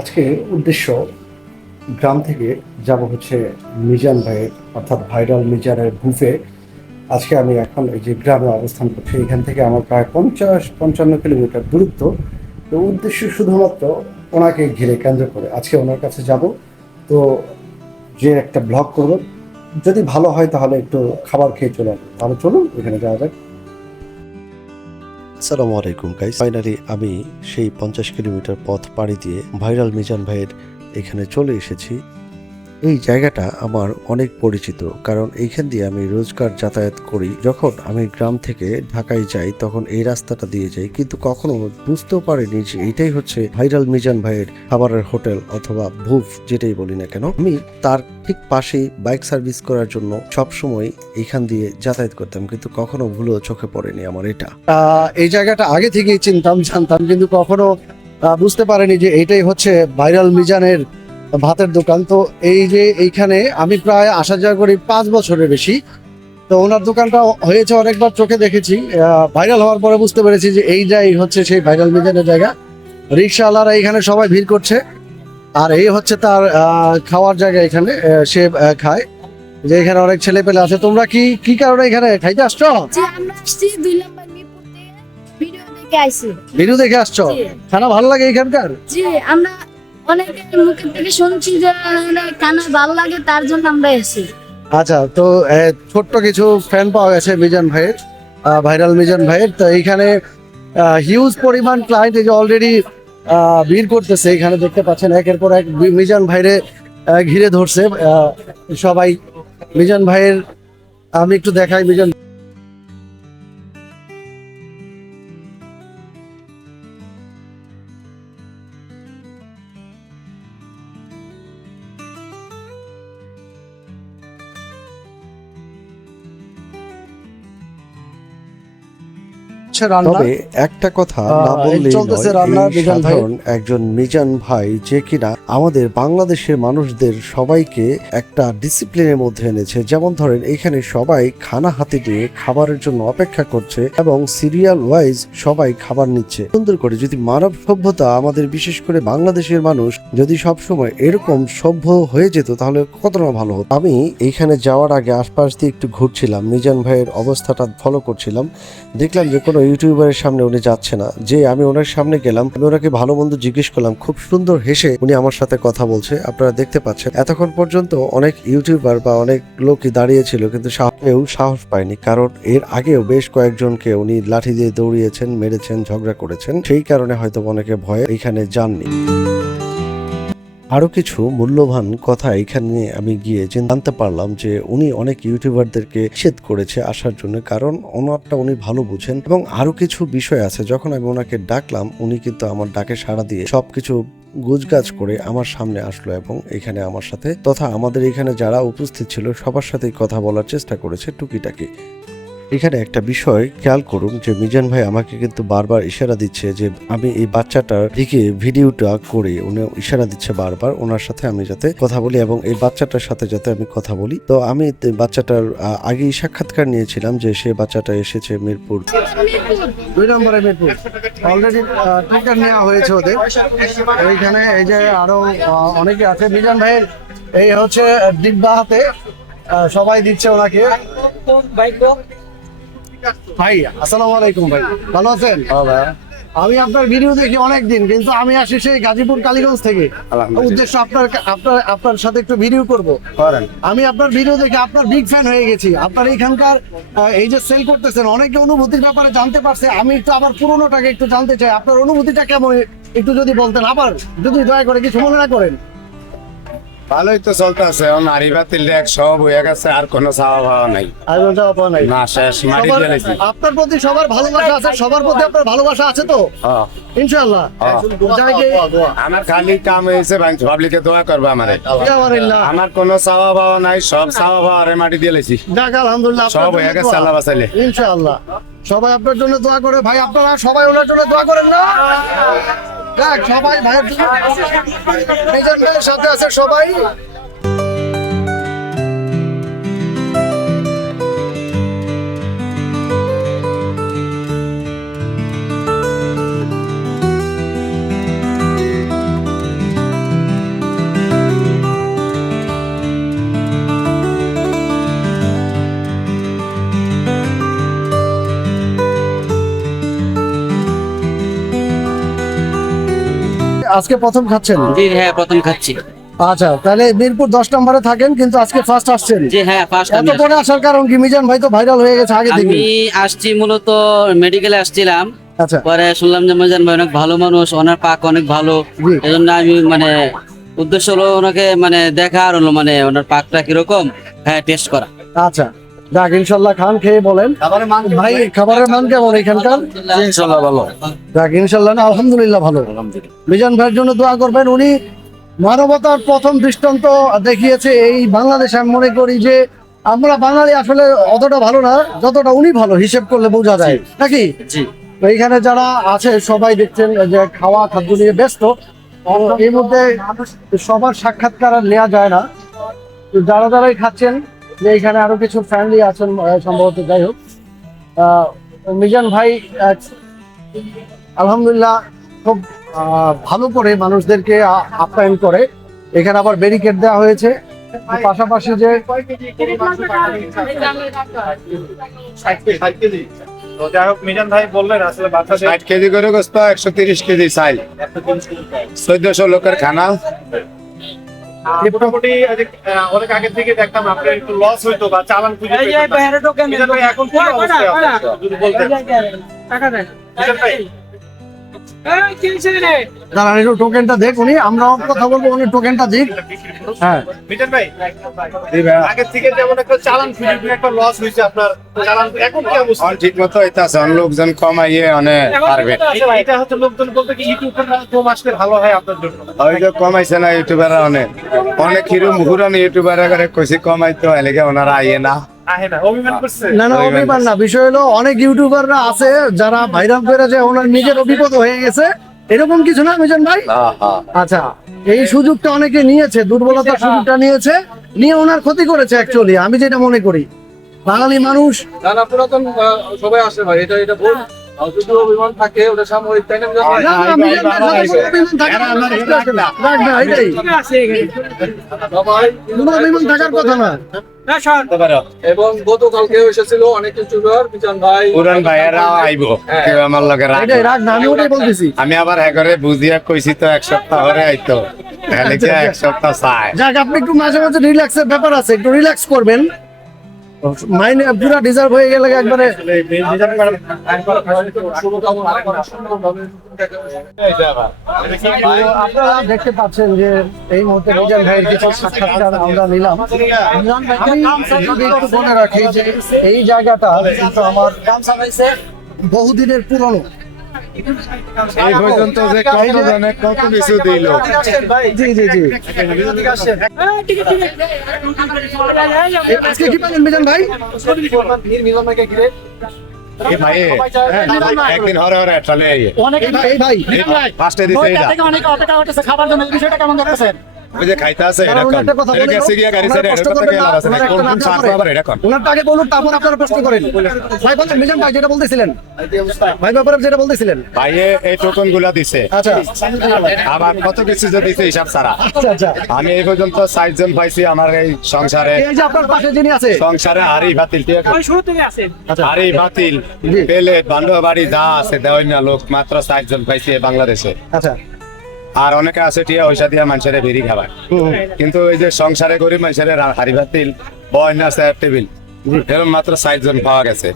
আজকের উদ্দেশ্য গ্রাম থেকে যাব হচ্ছে মিজান ভাইয়ের অর্থাৎ ভাইরাল মিজানের বুফে। আজকে আমি এখন এই যে গ্রামে অবস্থান করছি, এখান থেকে আমার প্রায় 50-55 কিলোমিটার দূরত্ব। তো উদ্দেশ্য শুধুমাত্র ওনাকে ঘিরে কেন্দ্র করে আজকে ওনার কাছে যাব। তো যে একটা ব্লগ করব, যদি ভালো হয় তাহলে একটু খাবার খেয়ে চলে আসবো। তাহলে চলুন এখানে যাওয়া যাক। আসসালামু আলাইকুম গাইস, ফাইনালি আমি সেই 50 কিলোমিটার পথ পাড়ি দিয়ে ভাইরাল মিজান ভাইয়ের এখানে চলে এসেছি। এই জায়গাটা আমার অনেক পরিচিত, কারণ এইখান দিয়ে আমি রোজগার যাতায়াত করি। যখন আমি গ্রাম থেকে ঢাকায় যাই তখন এই রাস্তাটা দিয়ে যাই, কিন্তু কখনো বুঝতেও পারিনি যে এটাই হচ্ছে ভাইরাল মিজান ভাইয়ের খাবারের হোটেল অথবা বুফ, যেটাই বলি না কেন। আমি তার ঠিক পাশেই বাইক সার্ভিস করার জন্য সবসময় এইখান দিয়ে যাতায়াত করতাম, কিন্তু কখনো ভুলেও চোখে পড়েনি আমার এটা। এই জায়গাটা আগে থেকেই জানতাম, কিন্তু কখনো বুঝতে পারিনি যে এইটাই হচ্ছে ভাইরাল মিজানের ভাতের দোকান। তো এই যে এইখানে আমি প্রায় আসা যাওয়া করি 5 বছরের বেশি। তো ওনার দোকানটা হয়েছে অনেকবার, চোখে দেখেছি। ভাইরাল হওয়ার পরে বুঝতে পেরেছি যে এই হচ্ছে সেই ভাইরাল মিজানের জায়গা। রিক্সাওয়ালারা এখানে সবাই ভিড় করছে, আর এই হচ্ছে তার খাওয়ার জায়গা। এখানে সে খায়, যে এখানে অনেক ছেলে পেলে আছে। তোমরা কি কারণে এখানে খাইতে আসছো? ভিডিও দেখে আসছো? খানা ভালো লাগে এখানকার? জি, আমরা অনেকের মুখের থেকে শুনছি যে খানা ভালো লাগে, তার জন্য আমরা এসেছি। আচ্ছা, তো ছোট্ট কিছু ফ্যান পাওয়া গেছে মিজান ভাইয়ের, ভাইরাল মিজান ভাইয়ের। তো এইখানে হিউজ পরিমাণ ক্লায়েন্ট এই যে অলরেডি ভিড় করতেছে। এখানে দেখতে পাচ্ছেন একের পর এক মিজান ভাইরে ঘিরে ধরছে সবাই। মিজান ভাইয়ের আমি একটু দেখাই। মিজান তবে একটা কথা না বললেই নয়, সাধারণ একজন মিজান ভাই যে কিনা আমাদের বাংলাদেশের মানুষদের সবাইকে একটা ডিসিপ্লিনের মধ্যে এনেছে। যেমন ধরেন, এখানে সবাই খানা হাতে নিয়ে খাবারের জন্য অপেক্ষা করছে এবং সিরিয়াল ওয়াইজ সবাই খাবার নিচ্ছে সুন্দর করে। যদি মানব সভ্যতা, আমাদের বিশেষ করে বাংলাদেশের মানুষ যদি সবসময় এরকম সভ্য হয়ে যেত তাহলে কতটা ভালো হতো। আমি এইখানে যাওয়ার আগে আশপাশ দিয়ে একটু ঘুরছিলাম, মিজান ভাইয়ের অবস্থাটা ফলো করছিলাম। দেখলাম যে কোনো ইউটিউবারের সামনে উনি যাচ্ছে না। যে আমি ওনার সামনে গেলাম, আমি ওনাকে ভালো মন্দ জিজ্ঞেস করলাম, খুব সুন্দর হেসে উনি আমার সাথে কথা বলছে। আপনারা দেখতে পাচ্ছেন এতক্ষণ পর্যন্ত অনেক ইউটিউবার বা অনেক লোকই দাঁড়িয়েছিল, কিন্তু কেউ সাহস পায়নি, কারণ এর আগেও বেশ কয়েকজনকে উনি লাঠি দিয়ে দৌড়িয়েছেন, মেরেছেন, ঝগড়া করেছেন। সেই কারণে হয়তো অনেকে ভয়ে এখানে যাননি। আরো কিছু মূল্যবান কথা এখানে আমি গিয়ে জানতে পারলাম যে উনি অনেক ইউটিউবারদেরকে নিষেধ করেছে আসার জন্য, কারণ ওনারটা উনি ভালো বুঝেন। এবং আরো কিছু বিষয় আছে, যখন আমি ওনাকে ডাকলাম উনি কিন্তু আমার ডাকে সাড়া দিয়ে সবকিছু গুজগাছ করে আমার সামনে আসলো এবং এখানে আমার সাথে তথা আমাদের এখানে যারা উপস্থিত ছিল সবার সাথেই কথা বলার চেষ্টা করেছে টুকিটাকি। এখানে একটা বিষয় খেয়াল করুন যে মিজান ভাই আমাকে কিন্তু বারবার ইশারা দিচ্ছে যে আমি এই বাচ্চাটার দিকে ভিডিওটা করে, উনি ইশারা দিচ্ছে বারবার ওনার সাথে আমি যাতে কথা বলি এবং এই বাচ্চাটার সাথে যাতে আমি কথা বলি। তো আমি বাচ্চাটার আগেই সাক্ষাৎকার নিয়েছিলাম যে সে বাচ্চাটা এসেছে মিরপুর 2 নম্বরে মিরপুর। অলরেডি টিকিট নেওয়া হয়েছে ওদের ওইখানে। এই যে আরো অনেকে আছে। মিজান ভাইয়ের এই হচ্ছে ডিব্বা হাতে সবাই দিচ্ছে ওনাকে। ভাই আসসালামু আলাইকুম। ভাই ভালো আছেন? আমি আপনার ভিডিও দেখি অনেকদিন, কিন্তু আমি আসি সেই গাজীপুর কালীগঞ্জ থেকে। উদ্দেশ্য আপনার সাথে একটু ভিডিও করব। আমি আপনার ভিডিও দেখে আপনার বিগ ফ্যান হয়ে গেছি। আপনার এইখানকার এই যে সেল করতেছেন, অনেকে অনুভূতির ব্যাপারে জানতে পারছে। আমি একটু আবার পুরোনোটাকে একটু জানতে চাই, আপনার অনুভূতিটা কেমন একটু যদি বলতেন, আবার যদি দয়া করে কিছু মনে না করেন। ভালোই তো চলতেছে। নারী বাতিল সব হয়ে গেছে, আর কোনো চাওয়া পাওয়া নাই। না, শেষ মাটি ফেলেছি। আপনার প্রতি সবার ভালোবাসা আছে, সবার প্রতি আপনার ভালোবাসা আছে তো ইনশাআল্লাহ। আমার খালি কাম হয়েছে পাবলিকে দোয়া করবো আমারে। আমার কোনো চাওয়া পাওয়া নাই, সব চাওয়া পাওয়া মাটি দিয়ে লেছি। আলহামদুলিল্লাহ, সব হয়ে গেছে আল্লাহ বাঁচাইলে ইনশাআল্লাহ। সবাই আপনার জন্য দোয়া করে। ভাই আপনারা সবাই ওনার জন্য দোয়া করেন না? যাক, সবাই ভাইয়ের মিজান ভাইয়ের সাথে আছে সবাই। আজকে প্রথম খাচ্ছেন? জি হ্যাঁ প্রথম খাচ্ছি। আচ্ছা, তাহলে মিরপুর 10 নম্বরে থাকেন কিন্তু আজকে ফার্স্ট আসছেন। জি হ্যাঁ ফার্স্ট এত পরে আসার কারণ কি? মিজান ভাই তো ভাইরাল হয়ে গেছে আগে থেকে। আমি আসছি মূলত মেডিকেলে আসছিলাম, আচ্ছা, পরে শুনলাম যে মিজান ভাই অনেক ভালো মানুষ, ওনার পাক অনেক ভালো, জি। এজন্য আমি মানে উদ্দেশ্য হলো ওনাকে মানে দেখা আর হলো মানে ওনার পাকটা কিরকম হ্যাঁ টেস্ট করা। আচ্ছা, যাক ইনশাল্লাহ খান, খেয়ে বলেন ভাই খাবারের মান কেমন এখানকার? ইনশাআল্লাহ ভালো। যাক ইনশাল্লাহ, না আলহামদুলিল্লাহ ভালো। মিজান ভাইয়ের জন্য দোয়া করবেন, উনি মানবতার প্রথম দৃষ্টান্ত দেখিয়েছে এই বাংলাদেশে। আমি মনে করি যে আমরা বাঙালি আসলে অতটা ভালো না যতটা উনি ভালো, হিসেব করলে বোঝা যায় নাকি? জি তো এইখানে যারা আছে সবাই দেখছেন যে খাওয়া খাদ্য নিয়ে ব্যস্ত। এই মধ্যে সবার সাক্ষাৎকার আর নেওয়া যায় না, তো যারা যারাই খাচ্ছেন, যে এখানে আরো কিছু ফ্যামিলি আছেন সম্ভবত। যাই হোক, মিজান ভাই আলহামদুলিল্লাহ খুব ভালো করে মানুষদেরকে আপ্যায়ন করে। এখানে আবার ব্যারিকেড দেওয়া হয়েছে, পাশাপাশি যে তো যাই হোক, মিজান ভাই বললেন আসলে বাচ্চাদের 60 কেজি করে গোস্ত, 130 কেজি চাইল, 1400 লোকের খানা। মোটামুটি অনেক আগে থেকে দেখতাম আপনার একটু লস হইতো বা চালান খুঁজে পেতেন না। মিজান ভাই এখন কি অবস্থায় আছে যদি বলতেন? মিজান ভাই, দাঁড়ান একটু টোকেনটা দেখ উনি, আমরাও কথা বলবো, উনি টোকেনটা দিক। হ্যাঁ, মিজান ভাই আগে থেকে যেমন একটা চালান খুঁজে পেয়ে একটা লস হয়েছে আপনার, চালান এখন কি অবস্থা? ঠিক মতো হইতাছে, লোকজন কমাইয়ে অনেক পারবে। এটা হচ্ছে লোকজন বলতে কি ইউটিউবের কম আসলে ভালো হয় আপনার জন্য? হয়তো কমাইছে না ইউটিউবার, অনেক হিরো মুহুরানি ইউটিউবার করে কইছি কমাইতো, এলাকা ওনারা আইয়ে না। আহে না, অভিমান করছে। না না, অভিমান না, বিষয় হলো অনেক ইউটিউবাররা আছে যারা ভাইরাল করে যে ওনার নিজের অভিজ্ঞত হয়ে গেছে, এরকম কিছু না মিজান ভাই? আচ্ছা, এই সুযোগটা অনেকে নিয়েছে, দুর্বলতার সুযোগটা নিয়ে ওনার ক্ষতি করেছে অ্যাকচুয়ালি, আমি যেটা মনে করি। বাঙালি মানুষ না পুরাতন সবাই আসে ভাই, এটা ভুল। আর যদি অভিমান থাকে ওটা সাময়িক, তাই না? না, না, মিজান ভাইয়ের সাথে কোনো অভিমান থাকে না। রাখ না, এটাই। সবাই কোনো অভিমান থাকার কথা না। এবং গতকালকে এসেছিল অনেক ইউটিউবার, মিজান ভাই, পুরান ভাইয়েরাও আইবো, কেউ আমার লগে রাখবে। এটাই, রাখ না, আমি ওটাই বলতেছি। আমি আবার করে বুঝিয়া কইছি তো 1 সপ্তাহ ধরে আইতো, এলাকা 1 সপ্তাহ চাই। যাক, আপনি একটু মাঝে মাঝে রিল্যাক্সের ব্যাপার আছে, একটু রিল্যাক্স করবেন। মাইন্ড পুরো ডিজার্ভ হয়ে গেলে একবারে। আপনারা দেখতে পাচ্ছেন যে এই মুহূর্তে মিজান ভাইয়ের কিছু সাক্ষাৎকার আমরা নিলাম। আমি যদি একটু বলে রাখি যে এই জায়গাটা কিন্তু আমার বহুদিনের পুরনো। এই পর্যন্ত যে কত জনে কত কিছু দিল। জি জি জি, আজকে কি পেলেন মিজান ভাই? এই ভাই একদিন হরে হরে চলে আইয়ে। এই ভাই ফার্স্টে দিছে এটা। ওই যে খাইতে আছে এটা কোন? এটা কাছে গিয়া গাড়ি ছেড়ে এটা কত গেল আছে না? কোন কোন সার আবার এটা কোন? ওনার আগে বলুন, তারপর আপনারা প্রশ্ন করেন। ভাই বলেন মিজান ভাই যেটা বলতেছিলেন, ভাই ব্যাপারে যেটা বলতেছিলেন। ভাইয়ে এই টোকন গুলা দিছে, আচ্ছা আবার কত কিছু যে দিছে হিসাব ছাড়া। আচ্ছা আচ্ছা, আমি এই পর্যন্ত 60 জন পাইছি আমার এই সংসারে। এই যে আপনার পাশে যিনি আছে, সংসারে হাড়ি বাতিল ঠিক আছে, শুরু থেকে আছে। হাড়ি বাতিল প্লেট বান্ডো বাড়ি যা আছে দেওয়াই না, লোক মাত্র 60 জন পাইছি এই বাংলাদেশে। আচ্ছা আর অনেকে আছে টিয়া পয়সা দিয়া মানুষের বেরি খাবার, কিন্তু এই যে সংসারে গরিব মানুষের হাড়ি বাতিল বয়না চেয়ার টেবিল এরকম মাত্র 60 জন পাওয়া গেছে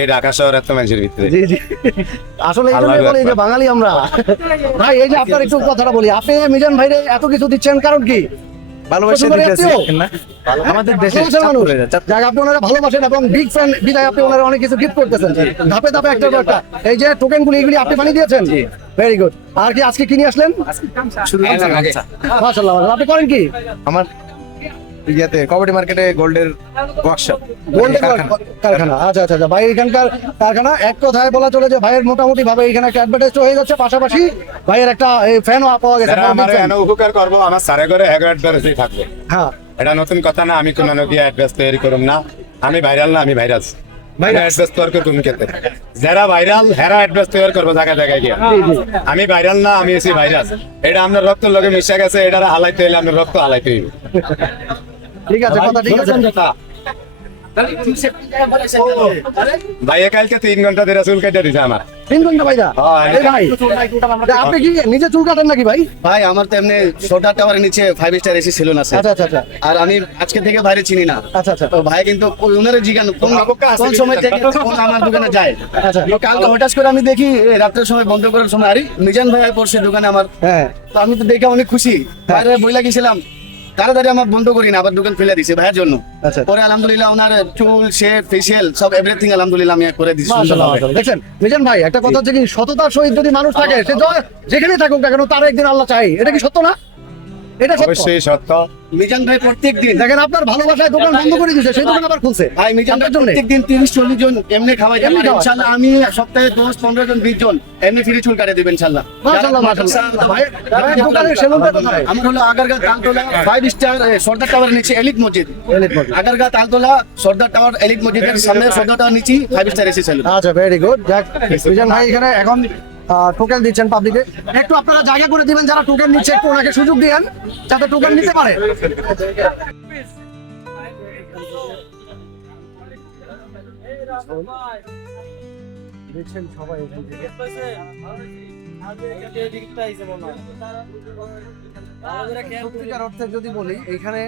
এই ঢাকা শহরের তো মানুষের ভিতরে। জি জি, আসলে এই জন্যই বলি যে বাঙালি আমরা। ভাই এই যে আপনার একটু কথাটা বলি, আপনি মিজান ভাইরে এত কিছু দিচ্ছেন কারণ কি? ভালোবাসা দিতেছি না আমাদের দেশে মানুষ, যাক আপনি ওনারা ভালোবাসেন এবং বিগ ফ্যান বিদায় আপনি ওনারা অনেক কিছু গিফট করতেছেন ধাপে ধাপে একটা পর একটা। এই যে টোকেন গুলি এগুলি আপনি বানিয়ে দিয়েছেন, ভেরি গুড। আর কি আজকে কিনে আসলেন? মাশাআল্লাহ। আপনি করেন কি? আমার ইয়েতে কমিটি মার্কেটে গোল্ডের ওয়ার্কশপ গোল্ডেন কারখানা, আচ্ছা আচ্ছা আচ্ছা। ভাই এখানকার কারখানা এক কথায় বলা চলে যে ভাইয়ের মোটামুটি ভাবে এখানে একটা অ্যাডভার্টাইজ হয়ে যাচ্ছে, পাশাপাশি ভাইয়ের একটা ফ্যানও পাওয়া গেছে। যারা আমার এনে উপকার করবো আমার সারে করে অ্যাডভার্টাইজই থাকবে। হ্যাঁ এটা নতুন কথা না, আমি কোনো গিয়ে অ্যাড্রেস তৈরি করুম না। আমি ভাইরাল না, আমি ভাইরাস। অ্যাড্রেস তৈরি করে তুমি খেতে যারা ভাইরাল হেরা অ্যাড্রেস তৈরি করবো জায়গায় জায়গায় গিয়ে। আমি ভাইরাল না, আমি এসি ভাইরাস। এটা আপনার রক্তের লগে মিশে গেছে, এটা হালাইতে হইলে আপনার রক্ত হালাইতে হইবে। ঠিক আছে, কথা ঠিক আছে। ভাইয়া কালকে 3 ঘন্টা ধরে চুল কেটে দিছে আমার। 3 ঘন্টা ভাইরা? হ্যাঁ, এই ভাই আপনি কি নিজে চুল কাটেন নাকি ভাই? ভাই আমার তো এমনি সোডা টাওয়ারের নিচে 5 স্টার এসি ছিল না স্যার। আচ্ছা আচ্ছা আচ্ছা আর আমি আজকে থেকে বাইরে চিনি না। আচ্ছা আচ্ছা তো ভাই কিন্তু ওনারে জিজ্ঞাসা কোন সময় থেকে কোন আমার দোকানে যায়। আচ্ছা। তো কালকে হঠাৎ করে আমি দেখি এই রাত্রের সময় বন্ধ করার সময় আরে মিজান ভাই পড়ছে দোকানে আমার। হ্যাঁ তো আমি তো দেখে অনেক খুশি। বাইরে বইলা গেছিলাম তাড়াতাড়ি আমার বন্ধ করি না, আবার দোকান ফেলে দিছে ভাইয়ের জন্য। আচ্ছা। পরে আলহামদুলিল্লাহ ওনার চুল শেভ ফেশিয়াল সব এভরিথিং আলহামদুলিল্লাহ আমি করে দিছি। মাশাআল্লাহ মাশাআল্লাহ। দেখছেন মিজান ভাই, একটা কথা হচ্ছে কি, সততার সহিত যদি মানুষ থাকে সে যেখানে থাকুক না কেন তার একদিন আল্লাহ চাই। এটা কি সত্য না? এটা সত্য। অবশ্যই সত্য। মিজান ভাই প্রত্যেকদিন দেখেন আপনার ভালোবাসায় দোকান বন্ধ করে দিয়েছে, সেই দোকান আবার খুলছে। ভাই মিজান ভাই আপনার জন্যে? প্রত্যেকদিন 30-40 জন এমনি খাওয়াই এমনি যাবে খাওয়ায়? ইনশাআল্লাহ। আমি সপ্তাহে 10-15 জন 20 জন এমনি ফ্রি চুল কাটে দেবেন ইনশাআল্লাহ। মাশাআল্লাহ মাশাআল্লাহ। ভাইয়ের দোকানের সেলুনটা কোথায়? আমার হলো আগারগাঁ তালতলা 5 স্টার সর্দার টাওয়ার নিচে এলিট মসজিদ। এলিট মসজিদ। আগারগাঁ তালতলা সর্দার টাওয়ার এলিট মসজিদের সামনে সর্দার টাওয়ার নিচে 5 স্টার এসি সেলুন। আচ্ছা, ভেরি গুড। যাক, মিজান ভাই এখানে এখন টোকেন দিচ্ছেন পাবলিকে। একটু আপনারা জায়গা করে দিবেন, যারা টোকেন নিচ্ছে একটু ওনাকে সুযোগ দিয়েন যাতে টোকেন নিতে পারে। দেখছেন সবাই এখান থেকে। সত্যিকার অর্থে যদি বলি, এখানে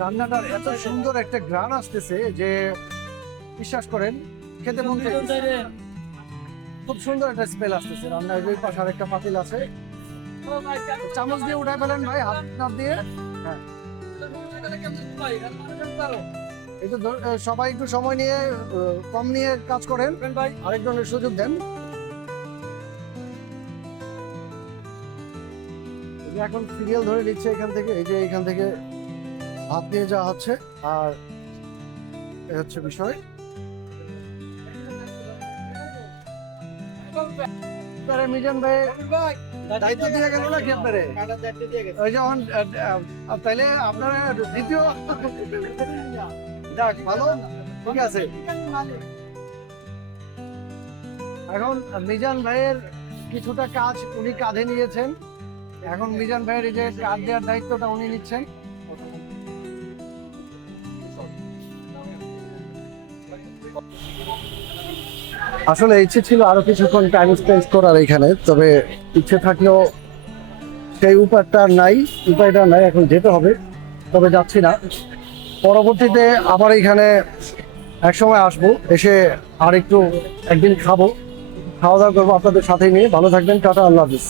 রান্নাটার এত সুন্দর একটা গ্রান আসতেছে যে বিশ্বাস করেন খেতে মন চাইছে। খুব সুন্দর একটা স্মেল আসতেছে রান্নার। ওই পাশে আরেকটা পাতিল আছে, চামচ দিয়ে উঠাই ফেলেন ভাই, হাত না দিয়ে। হ্যাঁ, এই তো সবাই একটু সময় নিয়ে কম নিয়ে কাজ করেন ভাই, আরেকজনের সুযোগ দেন। এখন সিরিয়াল ধরে নিচ্ছে এখান থেকে, এই যে এখান থেকে হাত দিয়ে যাওয়া হচ্ছে। আর এ হচ্ছে বিষয়। মিজান ভাই দায়িত্ব দিয়ে গেল নাকি আপনারে? ওই যখন তাইলে আপনারা দ্বিতীয় যাক, ভালো, ঠিক আছে। এখন মিজান ভাইয়ের কিছুটা কাজ উনি কাঁধে নিয়েছেন। এখন মিজান ভাইয়ের এই যে কাজ দেওয়ার দায়িত্বটা উনি নিচ্ছেন। আসলে ইচ্ছে ছিল আরো কিছুক্ষণ টাইম স্পেন্ড করার এখানে, তবে ইচ্ছে থাকলেও সেই উপায়টা নাই, এখন যেতে হবে। তবে যাচ্ছি না, পরবর্তীতে আবার এখানে এক সময় আসবো, এসে আর একটু একদিন খাবো, খাওয়া দাওয়া করবো আপনাদের সাথে নিয়ে। ভালো থাকবেন, টাটা, আল্লাহ হাফিজ।